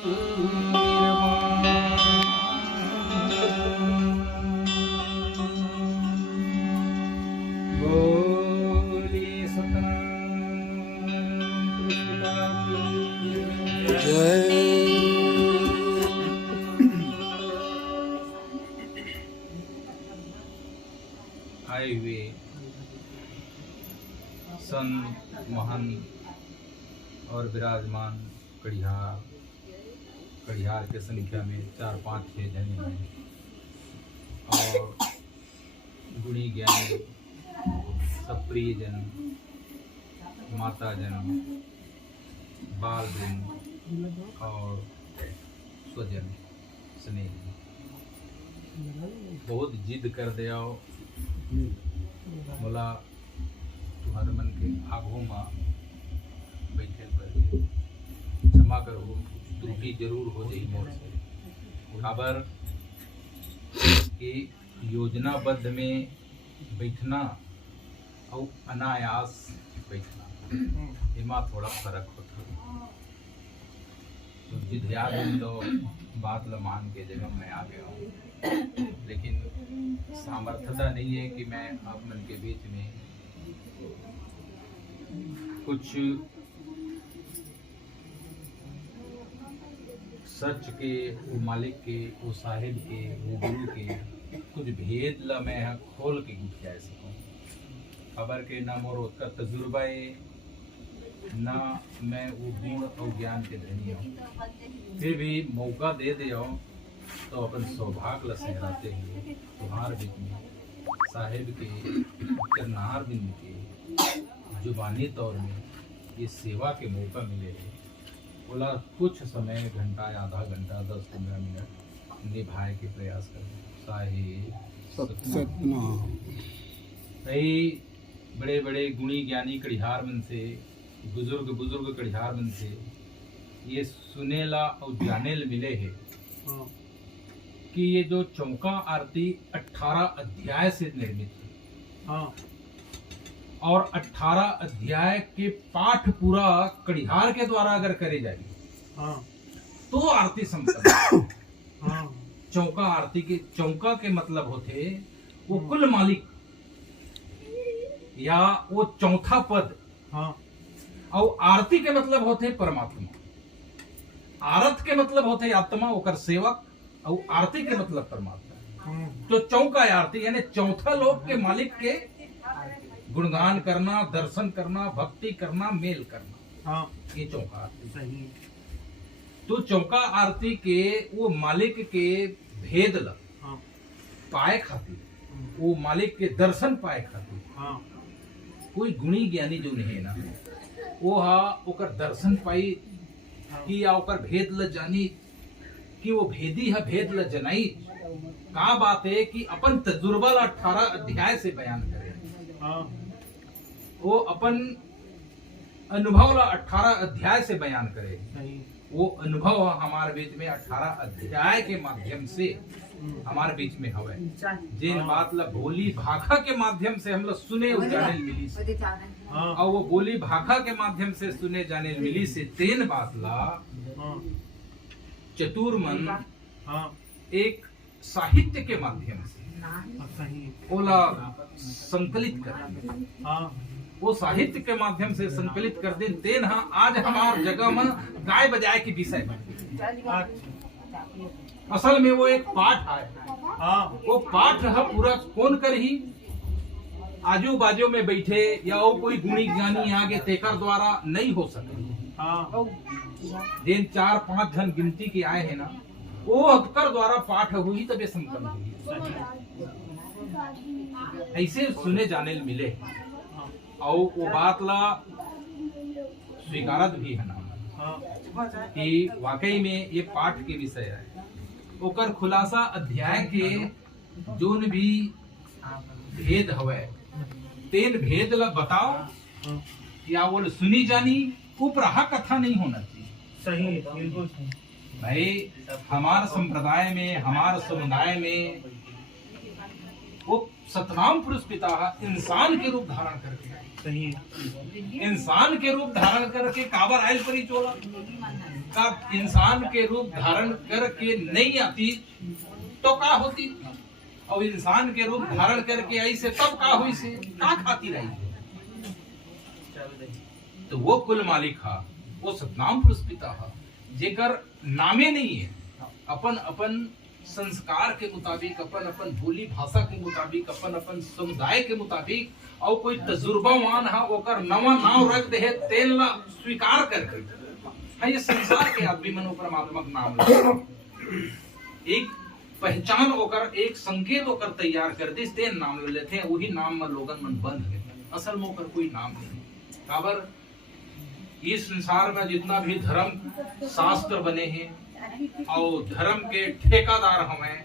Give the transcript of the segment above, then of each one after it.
आए हुए संत महंत और विराजमान कड़िहार के संख्या में 4-5-6 जने हैं और गुणी ज्ञानी सब प्रियजन, माता जन, बाल वृंद और स्वजन स्नेह बहुत जिद कर दिया बोला तुम्हारे मन के आगों में बैठे पर क्षमा करो, त्रुटि जरूर हो जाए मोर से। खबर कि योजनाबद्ध में बैठना और अनायास बैठना इमा थोड़ा फर्क होता है। तो जिद याद तो बात ल मान के जगह मैं आ गया हूँ, लेकिन सामर्थ्यता नहीं है कि मैं आप मन के बीच में कुछ सच के, वो मालिक के, वो साहिब के, वो गुरु के कुछ भेद ला मैं खोल के कह सकूँ। खबर के ना मोर उसका तजुर्बा है, ना मैं वो गुण और ज्ञान के धनी हूँ, फिर भी मौका दे दिया तो अपन सौभाग्य ला सहराते हुए तुम्हारे बीच में साहिब के चरनार बिंद के जुबानी तौर में ये सेवा के मौका मिले है। बोला कुछ समय, घंटा, आधा घंटा, 10-15 मिनट निभाए के प्रयास करें। साहिब कई बड़े बड़े गुणी ज्ञानी कड़िहार मन से, बुजुर्ग कड़िहार मन से ये सुनेला और जानेल मिले है कि ये जो चौका आरती 18 अध्याय से निर्मित है और 18 अध्याय के पाठ पूरा कड़िहार के द्वारा अगर करे जाए तो आरती संपन्न। चौका आरती के चौका के मतलब होते वो कुल मालिक या वो चौथा पद, और आरती के मतलब होते परमात्मा। आरत के मतलब होते आत्मा ओकर सेवक, और आरती के मतलब परमात्मा। तो चौका आरती यानी चौथा लोक के मालिक के गुणगान करना, दर्शन करना, भक्ति करना, मेल करना, ये चौका आरती। तो चौका आरती के वो मालिक के भेद ला पाए खातिर, वो मालिक के दर्शन पाए खातिर कोई गुणी ज्ञानी जो नहीं है ना, वो ओकर दर्शन पाई कि या ओकर भेद ल जानी कि वो भेदी है भेद ल जनाई। का बात है कि अपन तजुर्बा ला 18 अध्याय से बयान करे, वो अपन अनुभव ला 18 अध्याय से बयान करे। वो अनुभव हमारे बीच में 18 अध्याय के माध्यम से हमारे बीच में हवे। जिन बात ला बोली भाखा के माध्यम से हम लोग सुने जाने मिली से, और वो बोली भाखा के माध्यम से सुने जाने मिली से तेन बात ला चतुर मन एक साहित्य के माध्यम से ओला संकलित कर, वो साहित्य के माध्यम से संकलित कर दे। तेन आज हमार जगह में गाय बजाए के विषय में असल में वो एक पाठ है। वो पाठ है पूरा कौन कर ही आजू बाजू में बैठे या वो कोई गुणी ज्ञानी आगे तेकर द्वारा नहीं हो सके। जिन 4-5 जन गिनती के आए हैं ना, वो हथकर द्वारा पाठ हुई तबे संपन्न हुई। ऐसे सुने जाने मिले और वो बात ला स्वीकारत भी है ना कि वाकई में ये पाठ के विषय है। ओकर खुलासा अध्याय के जोन भी भेद हवे तेन भेद ला बताओ या वो सुनी जानी उपराहा कथा नहीं होना चाहिए। सही, बिल्कुल भाई हमारे संप्रदाय में, हमारे समुदाय में वो सतनाम पुरुष पिता इंसान के रूप धारण करके, सही, इंसान के रूप धारण करके काबर आयल परी चोला का इंसान के रूप धारण करके नहीं आती तो का होती, और इंसान के रूप धारण करके आई से तब का हुई से का खाती रही। तो वो कुल मालिक हा, वो सतनाम पुरुष पिता हा, जेकर नामे नहीं है, अपन अपन संस्कार के मुताबिक, अपन अपन बोली भाषा के मुताबिक, अपन अपन समुदाय के मुताबिक, और कोई तजुर्बावान हा ओकर नवा नाम रख दे तेन ला स्वीकार करके ये संसार के आदमी मनो परमात्मा का नाम ले एक पहचान होकर, एक संकेत होकर तैयार कर दी, तेन नाम ले लेते हैं, वही नाम में लोगन मन बंद है। असल में होकर कोई नाम नहीं। काबर इस संसार में जितना भी धर्म शास्त्र बने हैं और धर्म के ठेकादार हमें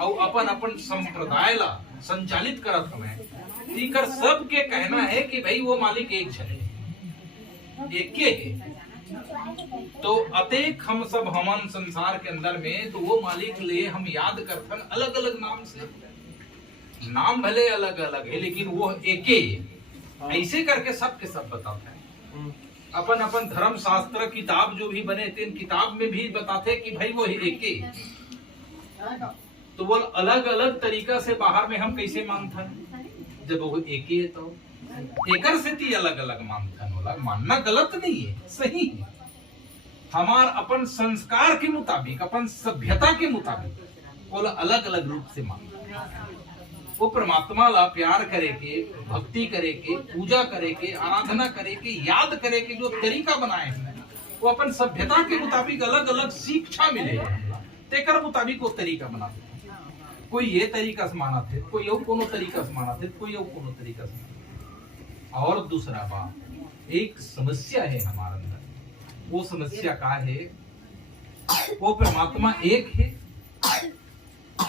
और अपन अपन संप्रदाय ला संचालित करत हमें, तीकर सबके कहना है कि भाई वो मालिक एक है, एक के है। तो अतेक हम सब हमन संसार के अंदर में, तो वो मालिक ले हम याद करथन अलग अलग नाम से, नाम भले अलग अलग है लेकिन वो एक ही है। ऐसे करके सबके सब बताते हैं। अपन अपन धर्म शास्त्र किताब जो भी बने थे, किताब में भी बताते कि भाई वो एक ही है। तो वो अलग अलग तरीका से बाहर में हम कैसे मानथन, जब वो एक ही है तो एकर से ती अलग अलग मानथन होला। मानना गलत नहीं है, सही है। हमार अपन संस्कार के मुताबिक, अपन सभ्यता के मुताबिक वो अलग अलग रूप से मानना। वो परमात्मा ला प्यार करे के, भक्ति करे के, पूजा करे के, आराधना करे के, याद करे के जो तरीका बनाए हैं, वो अपन सभ्यता के मुताबिक अलग अलग शिक्षा मिले, तेकर मुताबिक वो तरीका बनाते। कोई ये तरीका से माना थे, कोई और कोनो तरीका से माना थे, कोई और कोनो तरीका से। और दूसरा बात, एक समस्या है हमारे अंदर। वो समस्या का है, वो परमात्मा एक है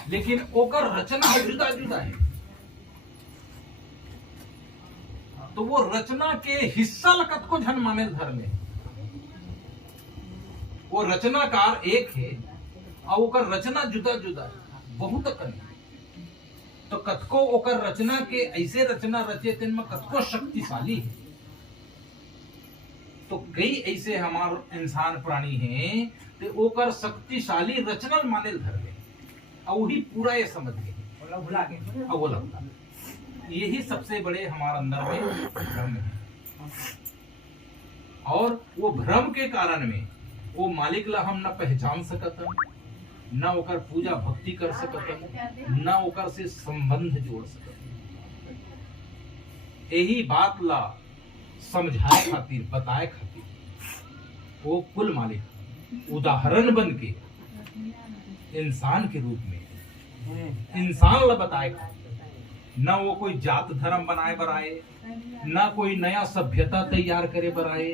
लेकिन ओकर रचना जुदा जुदा है। तो वो रचना के हिस्सा लगत को झन माने धर्म में। वो रचनाकार एक है और ओकर रचना जुदा जुदा है, बहुत कन। तो कतको ओकर रचना के ऐसे रचना रचे तेन में कतको शक्तिशाली है। तो कई ऐसे हमारे इंसान प्राणी हैं ते ओकर शक्तिशाली रचना माने धर ले, और वही पूरा ये समझ गए भुला गए, और वो लगता यही सबसे बड़े हमारे अंदर में भ्रम है। और वो भ्रम के कारण में वो मालिक ला हम न पहचान सकत, न ओकर पूजा भक्ति कर सकत, न ओकर से संबंध जोड़ सकत। यही बात ला समझाए खातिर, बताए खातिर वो कुल मालिक उदाहरण बन के इंसान के रूप में इंसान ला बताए खातिर, न वो कोई जात धर्म बनाए बर आए, न कोई नया सभ्यता तैयार करे बर आए,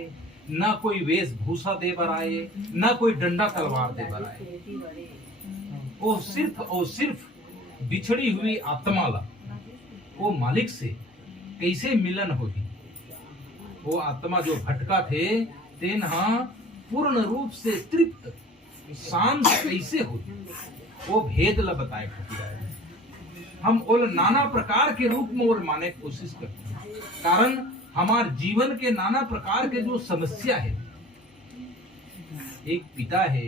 न कोई वेशभूषा दे बर आए, न कोई डंडा तलवार दे बर आए। वो सिर्फ और सिर्फ बिछड़ी हुई आत्मा ला वो मालिक से कैसे मिलन होगी। वो आत्मा जो भटका थे तेन पूर्ण रूप से तृप्त शांत कैसे होगी, वो भेद ला बताए खातिर हम ओल नाना प्रकार के रूप में ओल माने की कोशिश करते हैं। कारण हमारे जीवन के नाना प्रकार के जो समस्या है, एक पिता है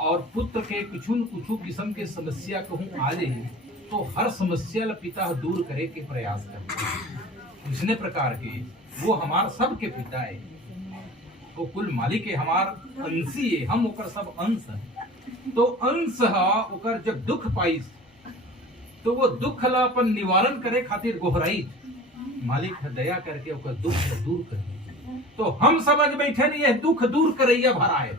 और पुत्र के कुछ न कुछ किस्म के समस्या कहूँ आ जाए तो हर समस्या ला पिता दूर करे के प्रयास करते हैं। इसने प्रकार के वो हमार सब के पिता है, वो कुल मालिक है, हमार अंशी है, हम ओकर सब अंश है। तो अंश ओकर जब दुख पाई तो वो दुख ला अपन निवारण करे खातिर गोहराई, मालिक दया करके ओकर दुख दूर करे। तो हम समझ बैठे नहीं है दुख दूर करैया भराए,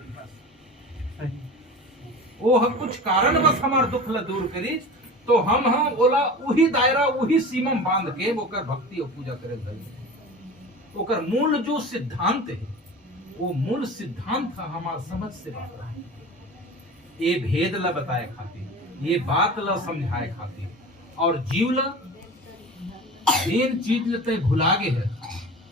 वो कुछ कारण बस हमार दुख ला दूर करी तो हम ओला वही दायरा वही सीमा बांध के ओकर भक्ति और पूजा करे धरे। ओकर मूल जो सिद्धांत है वो मूल सिद्धांत हमार समझ से बाहर है। ये भेद ला बताए खातिर, ये बात ला समझाए खातिर, और जीव ला तीन चीज ले भुला गे है,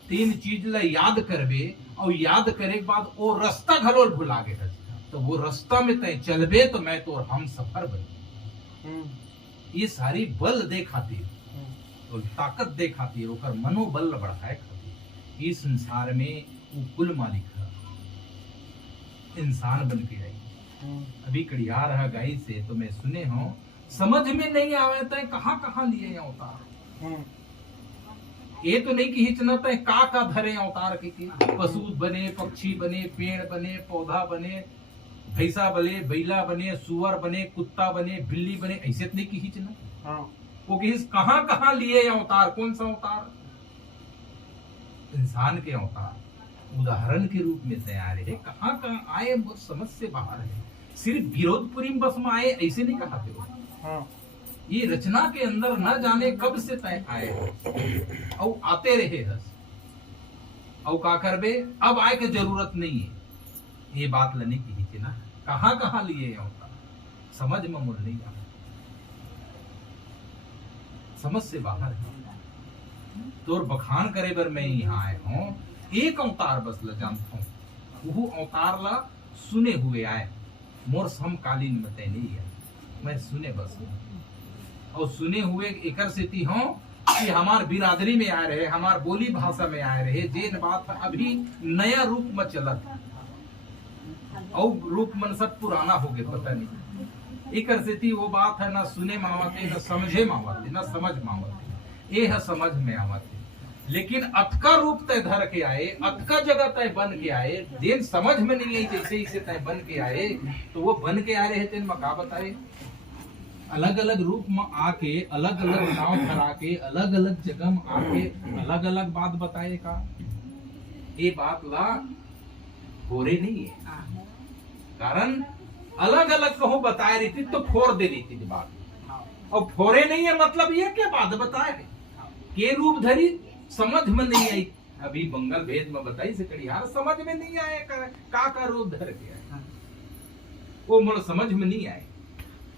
तीन चीज ला याद करबे और याद करे के बाद वो रास्ता घलोल भुला गे है। तो वो रास्ता में तय चलबे तो मैं तो हम सफर बन। ये सारी बल दे खातिर और ताकत दे खातिर, ओकर मनोबल बढ़ाए खातिर इस संसार में वो कुल मालिक है। इंसान बन के आई। अभी कड़िया रहा गाई से तो मैं सुने हूँ, समझ में नहीं आवे तो कहाँ कहाँ लिए अवतार। ये तो नहीं कि हिचना तो का धरे अवतार के पशु बने, पक्षी बने, पेड़ बने, पौधा बने, भैंसा बने, बैला बने, सुअर बने, कुत्ता बने, बिल्ली बने, ऐसे तो नहीं कि हिचना। वो कहाँ कहाँ लिए अवतार, कौन सा अवतार? इंसान के अवतार उदाहरण के रूप में तैयार है। कहाँ कहाँ आए वो समझ से बाहर है। सिर्फ विरोधपुरी में बस में आए ऐसे नहीं कहा थे। ये रचना के अंदर न जाने कब से तय आए और आते रहे हस और का करबे, अब आए के जरूरत नहीं है। ये बात लेने की ही थी ना, कहाँ कहाँ लिए होता समझ में मुड़ नहीं आता, समझ से बाहर है। तो बखान करे बर मैं यहाँ आए हूँ, एक अवतार बस ल जानता हूँ, वो अवतार ला सुने हुए आए, मोर समकालीन में तय नहीं है, मैं सुने बस और सुने हुए एकर से थी हूँ कि हमार बिरादरी में आए रहे, हमार बोली भाषा में आए रहे, जे बात अभी नया रूप में चलत और रूप मन सब पुराना हो गए, पता नहीं एकर से थी वो बात है ना सुने मावते, ना समझे मावते, ना समझ मावते, ये है समझ में आवते। लेकिन अतका रूप तय धर के आए, अतका जगह तय बन के आए, देन समझ में नहीं आई जैसे इसे तय बन के आए, तो वो बन के आ रहे थे मका बताए, अलग अलग रूप में आके, अलग अलग नाव धरा के, अलग अलग जगह में आके अलग अलग बात बताए का, ये बात ला हो रही नहीं है। कारण अलग अलग कहो बताए रही थी तो फोड़ दे रही थी बात, और फोड़े नहीं है मतलब ये क्या बात बताए के रूप धरी समझ में नहीं आई। अभी मंगल भेद में बताई से कड़ियार समझ में नहीं आए का रूप धर के आए, वो मुझे समझ में नहीं आए।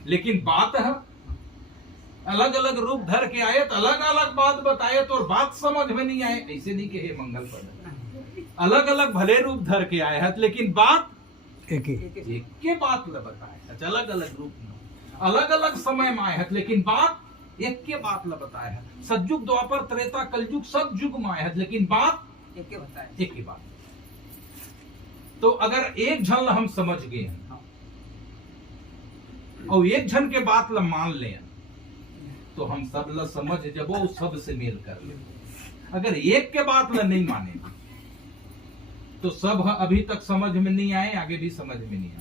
लेकिन बात है अलग अलग रूप धर के आए तो अलग अलग बात बताए तो बात समझ में नहीं आए, ऐसे नहीं कहे मंगल पद अलग अलग भले रूप धर के आए हैं लेकिन बात एक के बात ल बताए, अलग अलग रूप में अलग अलग समय में आए हैं लेकिन बात एक के बात ल बताए है। सतयुग द्वापर त्रेता कलयुग सब युग में आए हैं लेकिन बात एक के बताए, एक की बात। तो अगर एक झन हम समझ गए और एक जन के बात ला मान ले तो हम सब ला समझ जबो सब से मेल कर ले। अगर एक के बात ला नहीं माने तो सब अभी तक समझ में नहीं आए, आगे भी समझ में नहीं आए।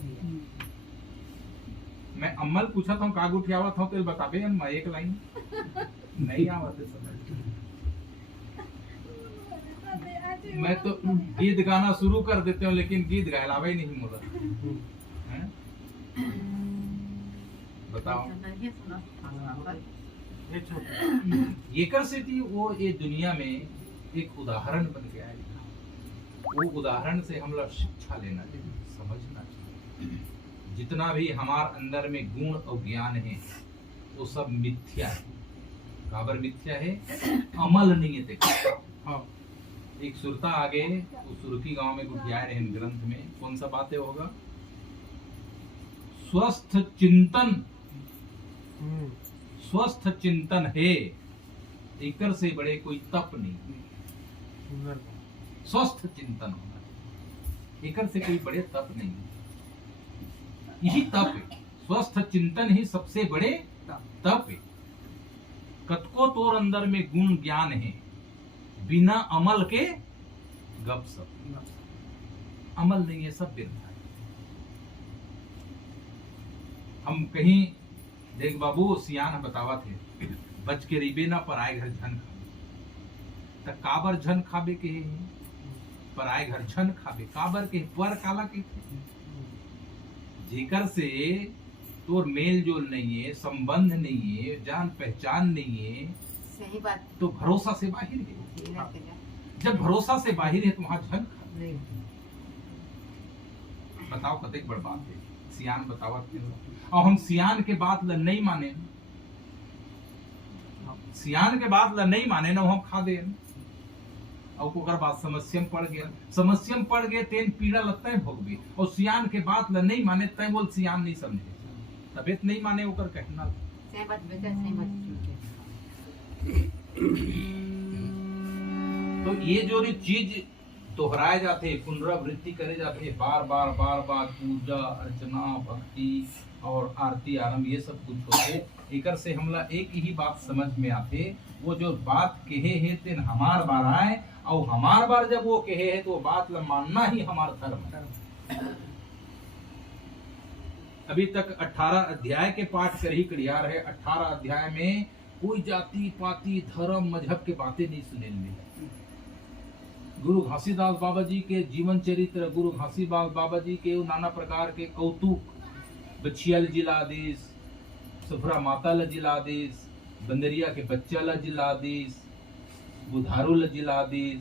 मैं अम्मल पूछा था काग उठियावत हूँ तो बताबे हम एक लाइन नहीं आवत समझ। मैं तो गीत गाना शुरू कर देते हूँ लेकिन गीत गहलावे नहीं मुझे। बताओ ये कर से थी वो ये दुनिया में एक उदाहरण बन गया है। वो उदाहरण से हम लोग शिक्षा लेना चाहिए, समझना चाहिए। जितना भी हमारे अंदर में गुण और ज्ञान है वो सब मिथ्या है। काबर मिथ्या है? अमल नहीं है देखो। एक सुरता आगे वो सुरती गांव में गुठियाए रहे ग्रंथ में कौन सा बातें होगा? स्वस्थ चिंतन, स्वस्थ चिंतन है, एकर से बड़े कोई तप नहीं। स्वस्थ चिंतन होना, एकर से कोई बड़े तप नहीं। यही तप है, स्वस्थ चिंतन ही सबसे बड़े तप है। कतको तोर अंदर में गुण ज्ञान है, बिना अमल के गप सप। अमल नहीं है, सब बिरथा है। हम कहीं देख बाबू सियान बतावा थे, बच के रिबे ना पराए घर झन खाबे। त काबर झन खाबे के पराए घर झन खाबे, काबर के पर काला के जेकर से तोर मेल जोल नहीं है, संबंध नहीं है, जान पहचान नहीं है, सही बात, तो भरोसा से बाहर है। जब भरोसा से बाहर है तो वहां झन खा। बताओ कतई बड़ बात है। सियान बतावत क्यों? और हम सियान के बात ल नहीं माने, सियान के बात ल नहीं माने ना हम खा दे और ओकर बाद समस्या में पड़ गया। समस्या में पड़ गए तेन पीड़ा लगता है भोगबी, और सियान के बात ल नहीं माने तय बोल सियान नहीं समझे, तबियत नहीं माने ओकर कहना। सही बात बेटा, सही बात। तो ये जो चीज दोहराए जाते, पुनरावृत्ति करे जाते, बार बार पूजा अर्चना भक्ति और आरती आरंभ ये सब कुछ होते। एकर से हमला एक ही बात समझ में आते, वो जो बात कहे है तेन हमार बार आए, और हमार बार जब वो कहे है तो वो बात ला मानना ही हमार धर्म है। अभी तक 18 अध्याय के पाठ कर ही कड़ियार है। 18 अध्याय में कोई जाति पाति धर्म मजहब के बातें नहीं सुने मिले। गुरु घासीदास बाबा जी के जीवन चरित्र, गुरु घासीदास बाबा जी के नाना प्रकार के कौतुक, बछिया जिलाधीश, सुभरा माता जिलाधीश, बंदरिया के बच्चा जिलाधीश, बुधारू जिलाधीश,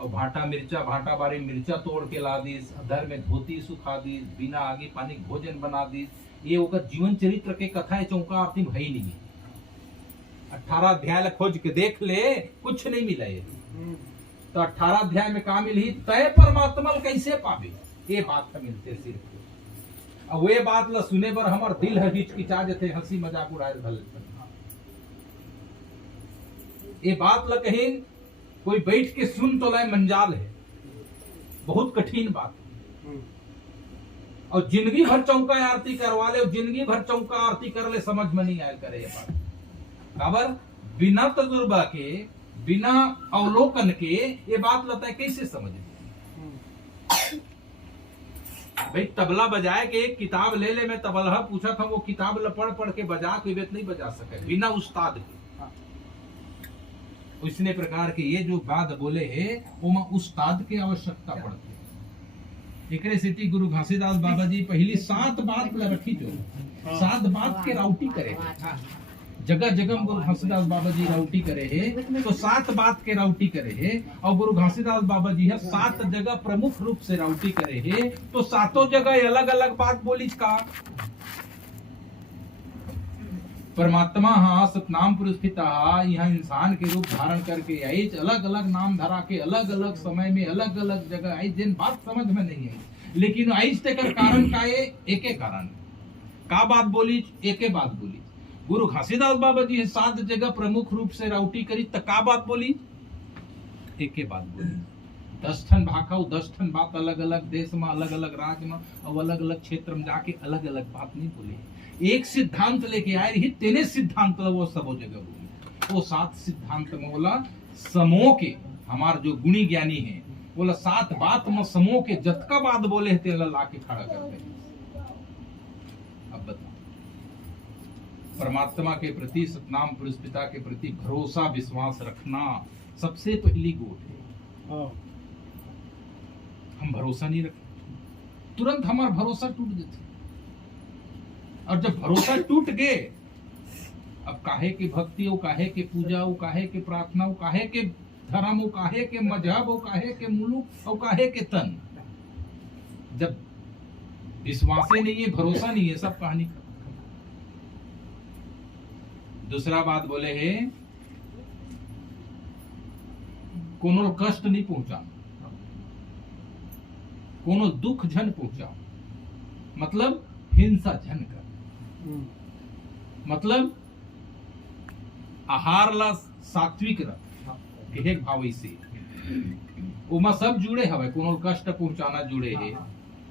और भाटा मिर्चा भाटा बारी मिर्चा तोड़ के लादीस, अधर में धोती सुखा दीस, बिना आगे पानी भोजन बना दीस। ये ओकर जीवन चरित्र के कथा है, चौका आरती में है ही नहीं। 18 अध्याय खोज के देख ले, कुछ नहीं मिला ये। तो 18 अध्याय में का मिली, तय परमात्मा कैसे पावे, ये बात का मिलते सिर्फ। अब वे बात ला सुने पर हमार दिल है हिचकिचा जाते, हंसी मजाक उड़ाए भले। ये बात ला कहीं कोई बैठ के सुन तो लाए मंजाल है, बहुत कठिन बात है। और जिंदगी भर चौका आरती करवा ले, जिंदगी भर चौका आरती कर ले, समझ में नहीं आया करे ये बात। खबर बिना तजुर्बा के, बिना अवलोकन के ये बात लगता है कैसे समझ में। भाई तबला बजाए के एक किताब ले ले, मैं तबला पूछा था, वो किताब पढ़ पढ़ के बजा के वेत नहीं बजा सके बिना उस्ताद के। इसने प्रकार के ये जो बात बोले है वो उस्ताद की आवश्यकता पड़ती है। एकरे सिटी गुरु घासीदास बाबा जी पहली 7 बात ला रखी, जो 7 बात के राउटी करे, जगह जगह गुरु घासीदास बाबा जी राउटी करे है, तो 7 बात के राउटी करे है। और गुरु घासीदास बाबा जी है 7 जगह प्रमुख रूप से राउटी करे है, तो 7 जगह अलग अलग बात बोली का। परमात्मा हाँ सतनाम पुरस्थिता, यहाँ इंसान के रूप धारण करके आई, अलग अलग नाम धरा के अलग अलग समय में अलग अलग जगह आई, जिन बात समझ में नहीं आई, लेकिन आई तेकर कारण का ये एक कारण का बात बोली, एक बात बोली। गुरु घासीदास बाबा जी 7 जगह प्रमुख रूप से राउटी करी, तो का बात बोली, एक बात बोली। 10 ठन भाखा, 10 ठन बात अलग अलग देश में, अलग अलग राज्य में और अलग अलग क्षेत्र में जाके अलग अलग बात नहीं बोली। एक सिद्धांत लेके आए रही, तेने सिद्धांत वो सब जगह बोली। वो 7 सिद्धांत में बोला समूह के, हमार जो गुणी ज्ञानी है बोला 7 बात में समूह के जतका बात बोले ते ला के खड़ा करते हैं। अब बताओ, परमात्मा के प्रति, सतनाम पुरुष पिता के प्रति भरोसा विश्वास रखना सबसे पहली गोट है। हम भरोसा नहीं रखते, तुरंत हमारा भरोसा टूट जाता। और जब भरोसा टूट गए, अब काहे के भक्ति हो, काहे के पूजा हो, काहे के प्रार्थना हो, काहे के धर्म हो, काहे के मजहब हो, काहे के मुलुक और काहे के तन, जब विश्वास ही नहीं है, भरोसा नहीं है, सब कहानी। दूसरा बात बोले है कोनो कष्ट नहीं पहुंचा, कोनो दुख झन पहुंचा, मतलब हिंसा झन कर, मतलब आहार ला सात्विक रख, एक भाव से उमा सब जुड़े हवे, कोनो कष्ट पहुंचाना जुड़े है।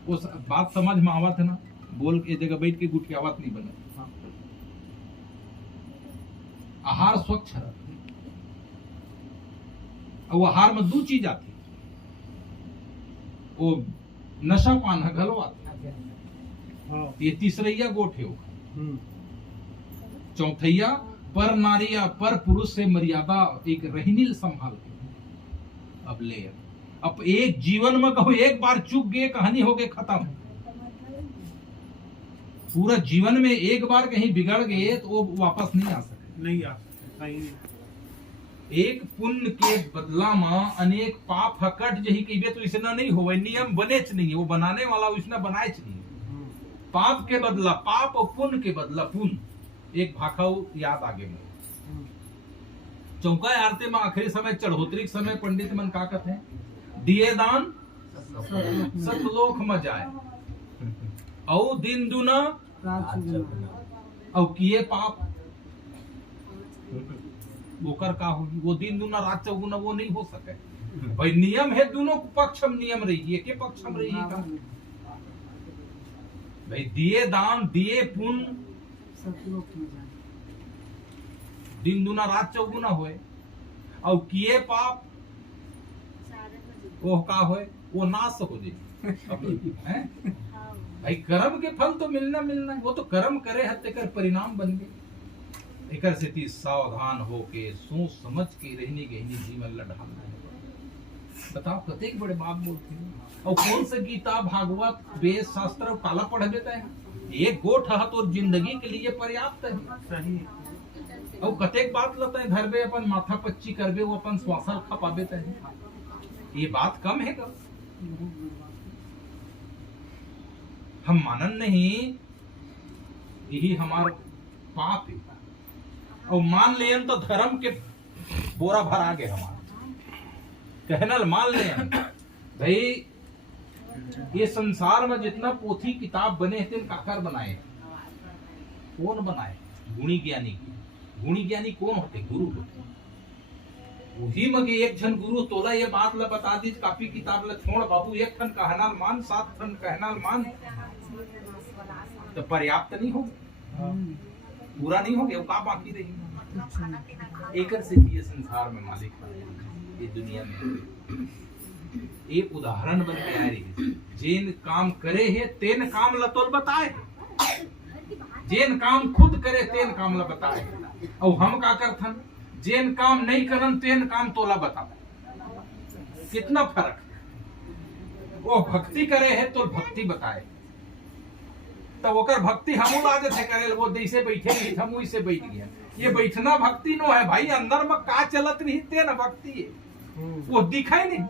वो बात समझ में आवत है ना, बोल के जगह बैठ के गुटियावत नहीं बने। आहार स्वच्छ रख, और आहार में 2 चीज आती, वो नशा पान घलवाते, ये तीसरैया गोठ हो। चौथैया पर नारिया पर पुरुष से मर्यादा एक रहनील संभाल के। अब ले, अब एक जीवन में कहो एक बार चूक गए, कहानी हो गई खत्म। पूरा जीवन में एक बार कहीं बिगड़ गए तो वो वापस नहीं आ सकते, नहीं आ सकते। एक पुण्य के बदला में अनेक पाप हकट जही कहिबे तो इसना नहीं होवे, नियम बनेच नहीं, वो बनाने वाला उसने बनाएच नहीं। पाप के बदला पाप और पुण्य के बदला पुण्य, एक भाखाऊ याद आगे में। चौका आरती में आखिरी समय चढ़ोतरी के समय पंडित मन का कहते हैं, दिए दान सतलोक में जाए, और दिन दुना और किए पाप वो कर का होगी, वो दिन दुना रात चौगुना वो नहीं हो सके। भाई नियम है दोनों पक्ष में नियम रही है के पक्ष में रही है भाई दिए दान दिए पुण्य दिन दुना रात चौगुना होए और किए पाप वो का होए वो नाश हो जाए भाई कर्म के फल तो मिलना मिलना वो तो कर्म करे हत्या कर परिणाम बन गए एकर से ती सावधान होके सोच समझ के रहनी गहनी जीवन लड़ाना है बताओ कतेक बड़े बात बोलते हैं और कौन से गीता भागवत वेद शास्त्र काला पढ़ देता है एक गोठ है तो जिंदगी के लिए पर्याप्त है सही और कतेक बात लगता है घर में अपन माथा पच्ची करबे वो अपन श्वासल खपा देता है ये बात कम है क्या हम मानन नहीं यही हमार पाप है और मान लें तो धर्म के बोरा भरा गए हमारा कहनल मान लें भाई ये संसार में जितना पोथी किताब बने थे काकर बनाए कौन बनाए गुणी ज्ञानी कौन होते गुरु होते वही मगे एक जन गुरु तोला ये बात ला बता दी कापी किताब ला छोड़ बाबू एक ठन कहनाल मान 7 ठन कहनाल मान तो पर्याप्त नहीं हो पूरा नहीं हो गया का बाकी रही एकर से ये संसार में मालिक ये दुनिया में एक उदाहरण बन के आ रही जेन काम करे है तेन काम लतोल बताए जेन काम खुद करे तेन काम ला बताए और हम का करथन जेन काम नहीं करन तेन काम तोला बता कितना फर्क है वो भक्ति करे है तो भक्ति बताए तब ओकर भक्ति हमू ला देते करे वो जैसे बैठे नहीं हम वैसे बैठ गया ये बैठना भक्ति नो है भाई अंदर में का चलत रही तेन भक्ति है वो दिखाई नहीं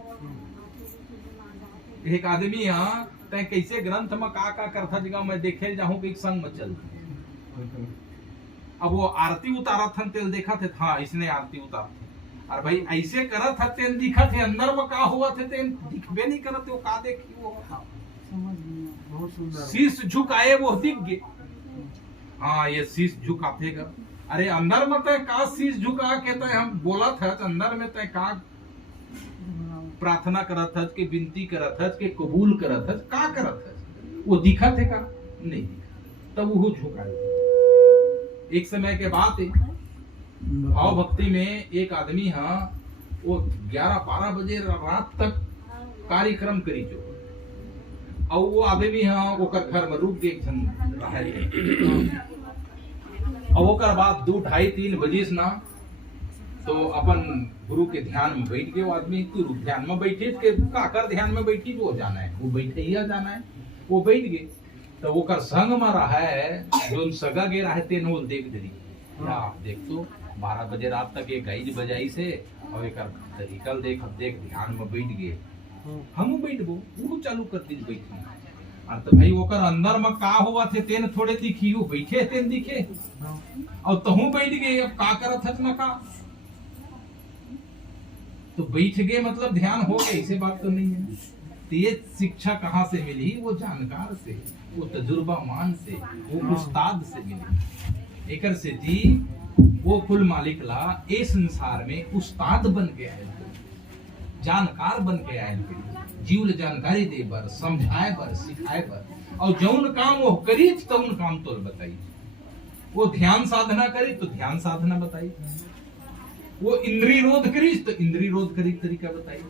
एक आदमी यहाँ तय कैसे ग्रंथ में का करता जगह मैं देखे जाऊं कि संग में चल अब वो आरती उतारा था तेल देखा थे हाँ इसने आरती उतारा थे और भाई ऐसे करा था तेल दिखा थे अंदर में का हुआ थे तेल दिखबे नहीं करते वो का देखी वो बहुत सुंदर शीश झुकाए वो दिख गए हाँ ये शीश झुकाते का अरे अंदर में तय का शीश झुका के तय हम बोला था अंदर में तय का प्रार्थना करत था कि विनती करत था कि कबूल करत था का करत था वो दिखा थे का नहीं तब वो झुकाए एक समय के बाद भाव भक्ति में एक आदमी हाँ वो 11-12 बजे रात तक कार्यक्रम करी जो और वो आदमी हाँ वो घर में रुक के और वो बाद 2-2:30-3 बजे से ना तो अपन गुरु के ध्यान में बैठ गए वो आदमी गुरु ध्यान में बैठे के काकर ध्यान में बैठी वो जाना है वो बैठे ही जाना है वो बैठ गए तो वो कर संग में रहा है जो सगा गे रहा है तेन वो देख दरी या देख तो 12 बजे रात तक एक गाइज बजाई से और एक तरीकल देख ध्यान में बैठ गए हम बैठ गो वो चालू कर दी बैठी और तो भाई वो कर अंदर में का हुआ थे तेन थोड़े दिखी वो बैठे तेन दिखे और तहू बैठ गए अब का करत हत ना का तो बैठ गए मतलब ध्यान हो गया ऐसे बात तो नहीं है तो ये शिक्षा कहाँ से मिली वो जानकार से वो तजुर्बामान से वो उस्ताद से मिली एकर से थी वो कुल मालिक ला ए संसार में उस्ताद बन के आए जानकार बन के आए जीव जानकारी दे बर समझाए बर सिखाए बर और जौन काम वो करी तौन काम तो बताई वो ध्यान साधना करी तो ध्यान साधना बताई वो इंद्रिय रोध करी तो इंद्रिय रोध करी तरीका बताई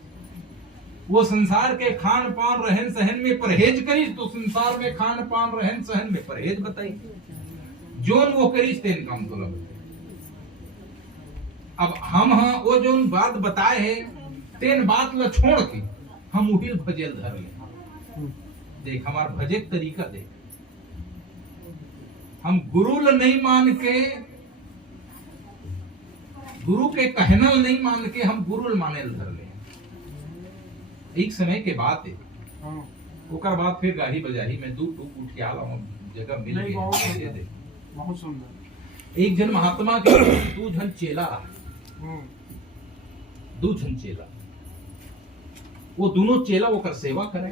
वो संसार के खान पान रहन सहन में परहेज करी तो संसार में खान पान रहन सहन में परहेज बताई जोन वो करी तेन काम तो बताई अब हम हाँ वो जोन बात बताए है तेन बात ला छोड़ के हम वही भजेल धर ले देख हमार भजे तरीका देख हम गुरु ल नहीं मान के गुरु के कहनल नहीं मान के हम गुरु माने धर ले एक समय के बाद है ओकर बाद फिर गाड़ी बजाही में दू टूक उठिया जगह मिल गई बहुत सुंदर एक जन महात्मा के 2 जन चेला 2 जन चेला वो दोनों चेला वो कर सेवा करे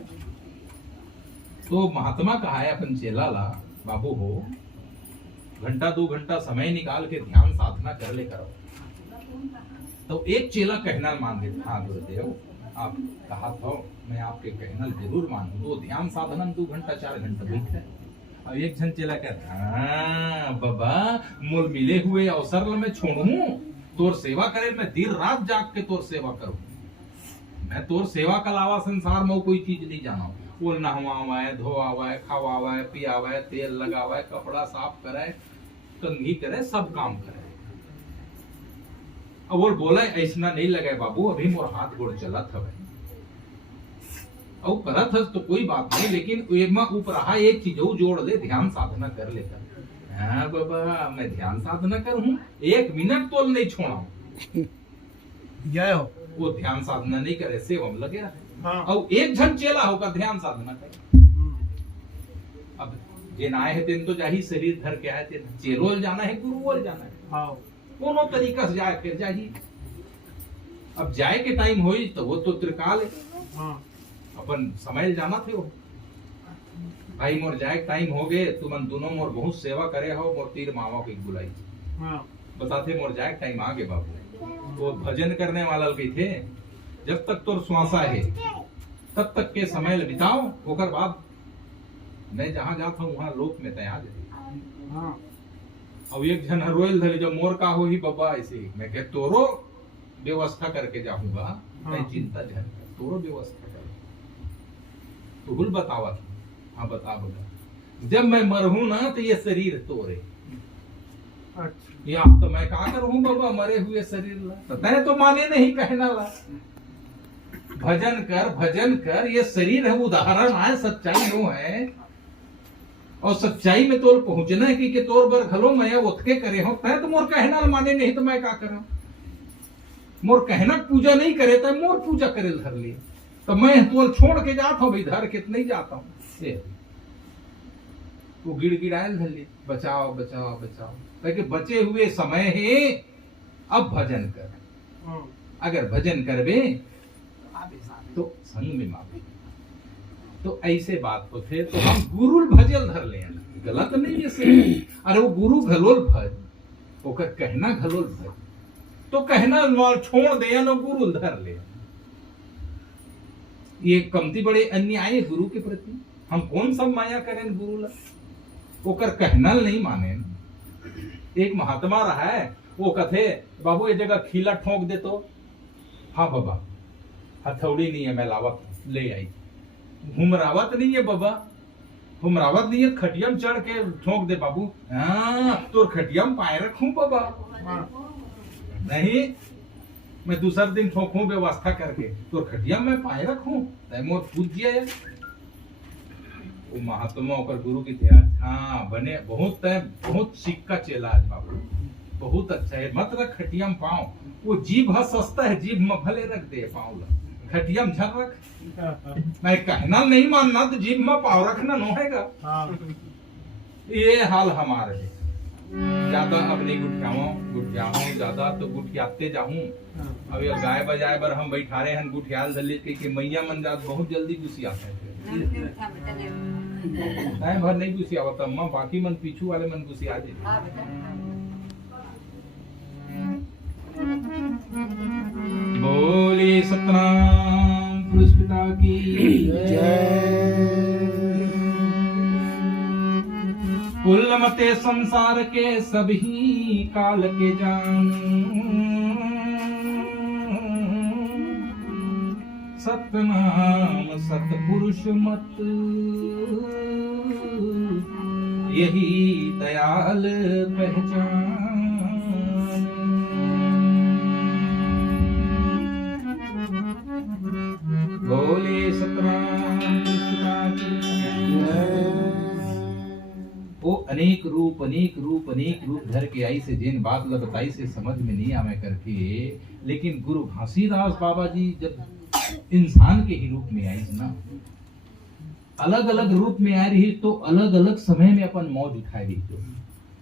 तो महात्मा कहा है अपन चेला ला बाबू हो 1-2 घंटा समय निकाल के ध्यान साधना कर ले करो तो एक चेला कहना मान ले हाँ गुरुदेव आप कहा था मैं आपके कहना जरूर मानू, तो ध्यान साधना 2 घंटा 4 घंटा बैठे। अब एक जन चला कहता, हाँ बाबा मोल मिले हुए अवसर में छोड़ू तोर सेवा करे, मैं दिन रात जाग के तोर सेवा करूं। मैं तोर सेवा के अलावा संसार में कोई चीज नहीं जाना। वो नहवावा है, धोआवा है, खावावा है, पियावा है, तेल लगावा है, कपड़ा साफ करे, कंघी करे, सब काम करे। अब वो बोले ऐसा नहीं लगे बाबू, अभी मोर हाथ गोड़ चलत हवे और करत हस तो कोई बात नहीं, लेकिन ऊपर एक चीज जोड़ दे, ध्यान साधना कर लेकर। हाँ बाबा मैं ध्यान साधना करूं, 1 मिनट तो नहीं छोड़ा। जय हो। वो ध्यान साधना नहीं करे, सेवा में लगे रहे। हाँ। और एक जन चेला होकर ध्यान साधना करे। अब जिन आए हैं दिन तो जाही शरीर धर के आए थे, चेलोल जाना है, गुरुओल जाना है। हाँ। कोनो तरीका से जाए फिर जाही। अब जाए के टाइम होई तो वो तो त्रिकाल है। हाँ। अपन समय जाना थे वो भाई मोर जाए टाइम हो गए, तुमन दोनों मोर बहुत सेवा करे हो, मोर तीर मामा को बुलाई। हाँ। बताते मोर जाए टाइम आ गए बाबू। वो भजन करने वाला भी थे, जब तक तोर श्वासा है तब तक के समय बिताओ, होकर बाद मैं जहां जाता हूँ वहां लोक में तैयार है। हाँ। अब एक जन रोयल धरे जो मोर का हो ही बाबा ऐसे, मैं कह तोरो व्यवस्था करके जाऊंगा। मैं चिंता जन तोरो व्यवस्था कर तो भूल बतावा। हाँ बता बोला, जब मैं मरहूं ना तो ये शरीर तोरे। अच्छा। या तो मैं क्या करूं बाबा, मरे हुए शरीर ला तो तय तो माने नहीं कहना ला। भजन कर, ये शरीर है उदाहरण है, सच्चाई वो है। और सच्चाई में तोर पहुंचना है कि तोर बर घलो मैं उठके करे हो, तय तो मोर कहना माने नहीं तो मैं क्या करूं। मोर कहना पूजा नहीं करे तो मोर पूजा करे धर लिए, तो मैं तोर छोड़ के जाता हूं भाई, धर के नहीं जाता हूं। वो गिड़गिड़ायल धर लिए, बचाओ बचाओ बचाओ, ताकि बचे हुए समय है अब भजन कर। अगर भजन करबे तो संग में माफी। तो ऐसे बात को थे तो हम गुरु भजल धर ले, गलत नहीं है से। अरे वो गुरु घलोल भज, ओकर कहना घलोल भज, तो कहना छोड़ दे न गुरु धर ले। ये कमती बड़े अन्याय है गुरु के प्रति। हम कौन सब माया करें गुरु ला, ओकर कहना नहीं माने। एक महात्मा रहा है, वो कथे बाबू ये जगह खीला ठोक दे तो, हाँ बाबा हथौड़ी नहीं है मैं लावत ले आई। घुमरावत नहीं है बाबा, घुमरावत नहीं है, खटिया में चढ़ के ठोक दे बाबू। हाँ तो खटिया में पाए रखूं बाबा, नहीं मैं दूसरा दिन ठोकूं व्यवस्था करके, तो खटिया में पाए रखूं मोर पूछ दिया यार। वो महात्मा होकर गुरु की थे। हाँ बने बहुत है, बहुत सिक्का चेला है बाबू, बहुत अच्छा है। मत रख खटिया में पाँव, वो जीभ सस्ता है, जीभ में भले रख दे पाँव ला, खटिया में झर रख। मैं कहना नहीं मानना तो जीभ में पाँव रखना नो हैगा। ये हाल हमारे है। ज्यादा अब नहीं गुठियाऊं ज्यादा तो गुठियाते जाऊं। अब ये गाय बजाए बर हम बैठा रहे हैं गुठियाल दलित के मैया मन जात बहुत जल्दी गुस्सियाते हैं। टाइम भर नहीं गुस्सियावत अम्मा, बाकी मन पीछू वाले मन गुस्सिया दे। बोले सतनाम पुरुषपिता की जय। कुल मते संसार के सभी काल के जान, सतनाम सतपुरुष मत यही दयाल पहचान। बोले सतनाम पुरुषपिता की जय। वो अनेक रूप धर के आई से जिन बात बताई से समझ में नहीं आवे करके, लेकिन गुरु घासीदास बाबा जी जब इंसान के ही रूप में आई ना, अलग अलग रूप में आ रही तो अलग अलग समय में अपन मौज उठाए रही। तो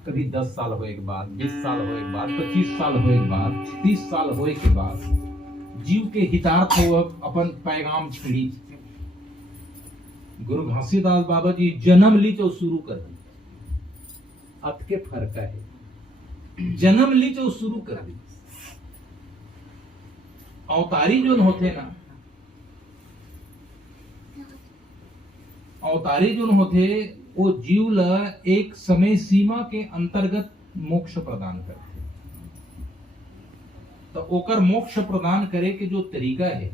कभी 10 साल हो एक बाद, 20 साल हो एक बाद, 25 साल हो एक बाद, 30 साल हो के बाद जीव के हितार्थ हो अपन पैगाम छिड़ी। गुरु घासीदास बाबा जी जन्म ली तो शुरू कर दी, अत के फर्क है। जन्म ली तो शुरू कर दी। अवतारी जो होते ना अवतारी जो होते वो जीव ल एक समय सीमा के अंतर्गत मोक्ष प्रदान करते। तो ओकर मोक्ष प्रदान करे के जो तरीका है